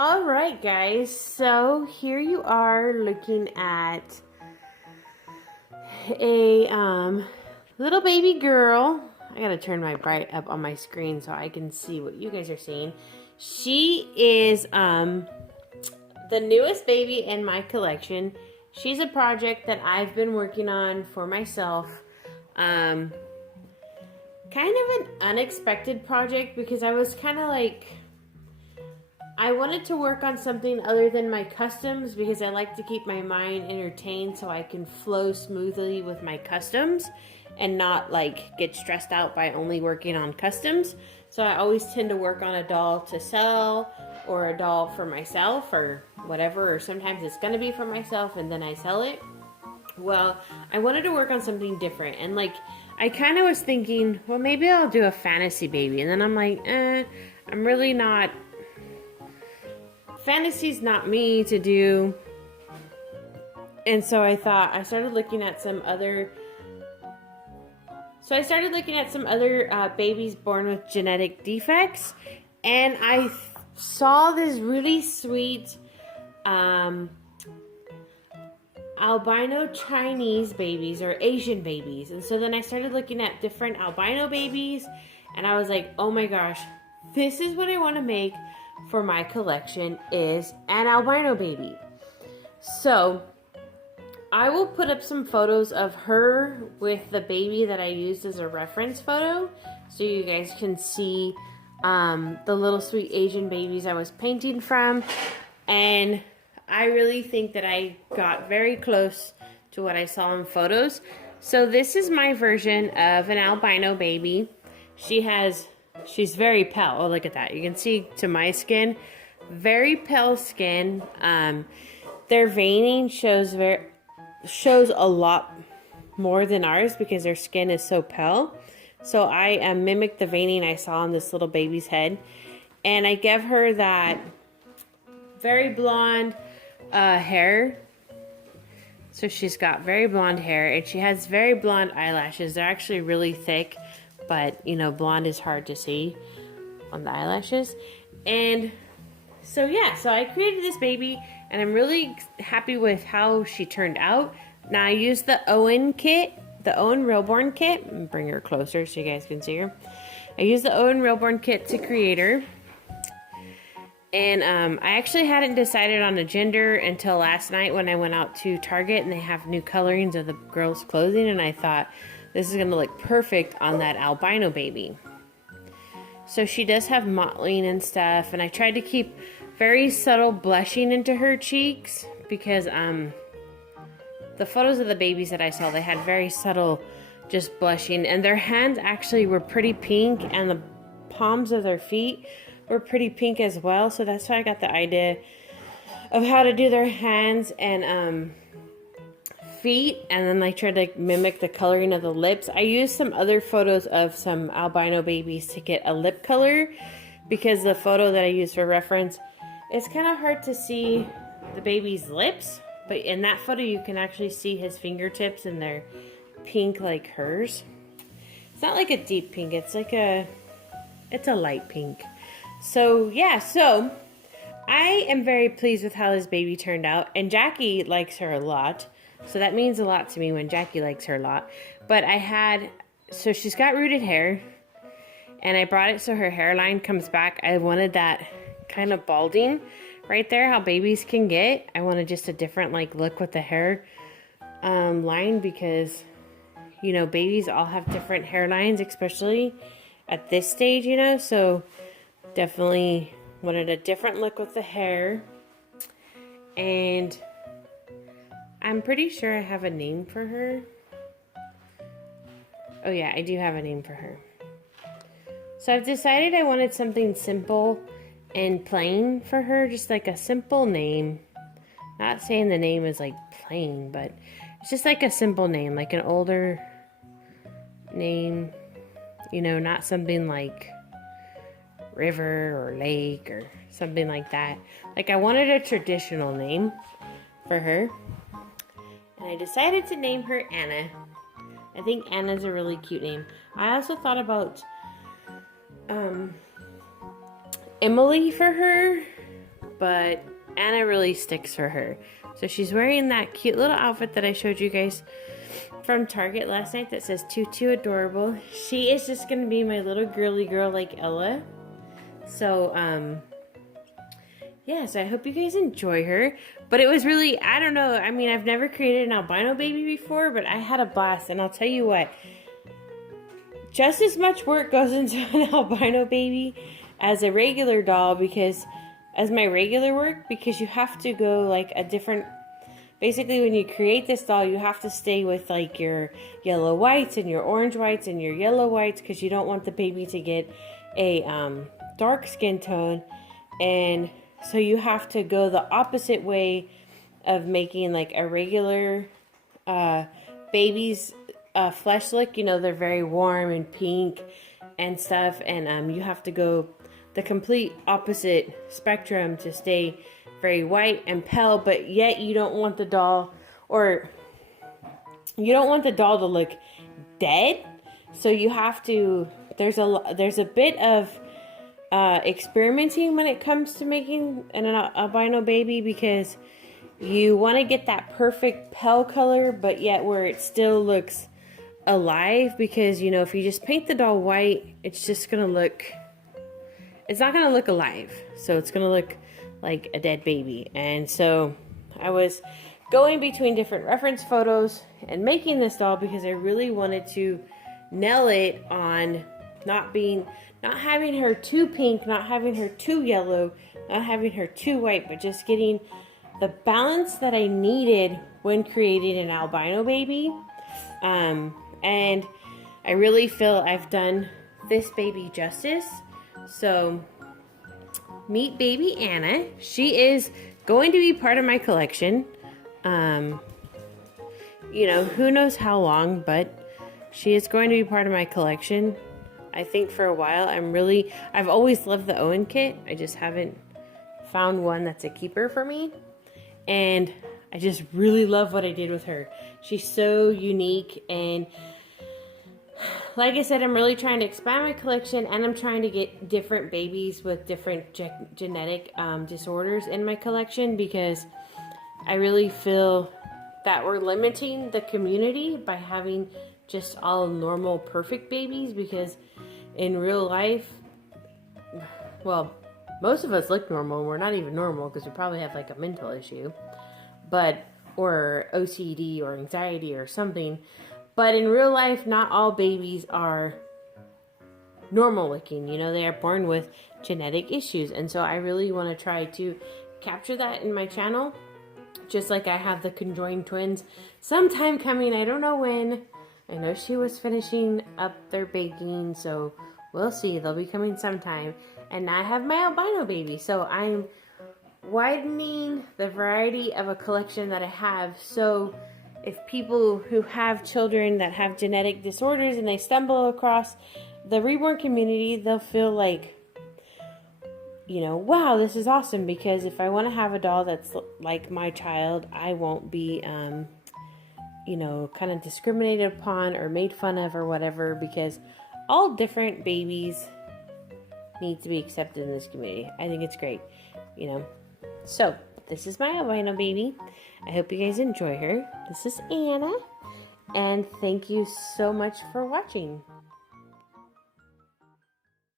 All right, guys. So here you are looking at a little baby girl. I gotta turn my bright up on my screen so I can see what you guys are seeing. She is the newest baby in my collection. She's a project that I've been working on for myself. Kind of an unexpected project because I was kind of like, I wanted to work on something other than my customs because I like to keep my mind entertained so I can flow smoothly with my customs and not like get stressed out by only working on customs. So I always tend to work on a doll to sell or a doll for myself or whatever, or sometimes it's going to be for myself and then I sell it. Well, I wanted to work on something different, and like I kind of was thinking, well, maybe I'll do a fantasy baby, and then I'm like, I'm really not. Fantasy's not me to do, and so I thought I started looking at some other. So I started looking at some other babies born with genetic defects, and I saw this really sweet. Albino Chinese babies or Asian babies. And so then I started looking at different albino babies and I was like, oh my gosh, this is what I want to make for my collection is an albino baby. So I will put up some photos of her with the baby that I used as a reference photo so you guys can see the little sweet Asian babies I was painting from. And I really think that I got very close to what I saw in photos. So this is my version of an albino baby. She's very pale. Oh, look at that. You can see to my skin, very pale skin. Their veining shows a lot more than ours because their skin is so pale. So I mimicked the veining I saw on this little baby's head. And I gave her that very blonde hair. So she's got very blonde hair and she has very blonde eyelashes. They're actually really thick, but you know, blonde is hard to see on the eyelashes. And so yeah, so I created this baby and I'm really happy with how she turned out. Now I used the Owen kit, the Owen Realborn kit. Let me bring her closer so you guys can see her. I used the Owen Realborn kit to create her. And I actually hadn't decided on a gender until last night when I went out to Target and they have new colorings of the girls' clothing, and I thought this is going to look perfect on that albino baby. So she does have mottling and stuff, and I tried to keep very subtle blushing into her cheeks because the photos of the babies that I saw, they had very subtle just blushing, and their hands actually were pretty pink and the palms of their feet were pretty pink as well, so that's why I got the idea of how to do their hands and feet, and then I tried to mimic the coloring of the lips. I used some other photos of some albino babies to get a lip color because the photo that I used for reference, it's kind of hard to see the baby's lips, but in that photo you can actually see his fingertips and they're pink like hers. It's not like a deep pink, it's a light pink. So yeah, so I am very pleased with how this baby turned out, and Jackie likes her a lot, so that means a lot to me when Jackie likes her a lot. But so she's got rooted hair, and I brought it so her hairline comes back. I wanted that kind of balding right there, how babies can get. I wanted just a different like look with the hair line because, you know, babies all have different hairlines, especially at this stage, you know, so definitely wanted a different look with the hair. And I'm pretty sure I have a name for her. Oh yeah, I do have a name for her. So I've decided I wanted something simple and plain for her, just like a simple name. Not saying the name is like plain, but it's just like a simple name, like an older name, you know, not something like river or lake or something like that. Like I wanted a traditional name for her, and I decided to name her Anna. I think Anna's a really cute name. I also thought about Emily for her, but Anna really sticks for her. So she's wearing that cute little outfit that I showed you guys from Target last night that says Tutu Adorable. She is just going to be my little girly girl like Ella. So, yeah, so I hope you guys enjoy her. But it was really, I don't know, I mean, I've never created an albino baby before, but I had a blast. And I'll tell you what, just as much work goes into an albino baby as a regular doll, because as my regular work, because you have to go like a different, basically when you create this doll, you have to stay with like your yellow whites and your orange whites and your yellow whites, because you don't want the baby to get a dark skin tone. And so you have to go the opposite way of making like a regular baby's flesh look. You know, they're very warm and pink and stuff, and you have to go the complete opposite spectrum to stay very white and pale, but yet you don't want the doll, or you don't want the doll to look dead. So you have to, there's a bit of experimenting when it comes to making an albino baby, because you want to get that perfect pale color, but yet where it still looks alive, because you know, if you just paint the doll white, it's just gonna look, it's not gonna look alive, so it's gonna look like a dead baby. And so I was going between different reference photos and making this doll because I really wanted to nail it on not having her too pink, not having her too yellow, not having her too white, but just getting the balance that I needed when creating an albino baby. And I really feel I've done this baby justice. So meet baby Anna. She is going to be part of my collection. You know, who knows how long, but she is going to be part of my collection. I think for a while. I've always loved the Owen kit. I just haven't found one that's a keeper for me. And I just really love what I did with her. She's so unique, and like I said, I'm really trying to expand my collection, and I'm trying to get different babies with different genetic disorders in my collection, because I really feel that we're limiting the community by having just all normal, perfect babies, because in real life, well, most of us look normal. We're not even normal because we probably have like a mental issue, or OCD or anxiety or something. But in real life, not all babies are normal looking. You know, they are born with genetic issues. And so I really want to try to capture that in my channel. Just like I have the conjoined twins sometime coming. I don't know when. I know she was finishing up their baking, so we'll see. They'll be coming sometime. And now I have my albino baby. So I'm widening the variety of a collection that I have. So if people who have children that have genetic disorders and they stumble across the reborn community, they'll feel like, you know, wow, this is awesome. Because if I want to have a doll that's like my child, I won't be, you know, kind of discriminated upon or made fun of or whatever, because all different babies need to be accepted in this community. I think it's great, you know. So this is my albino baby. I hope you guys enjoy her. This is Anna, and thank you so much for watching.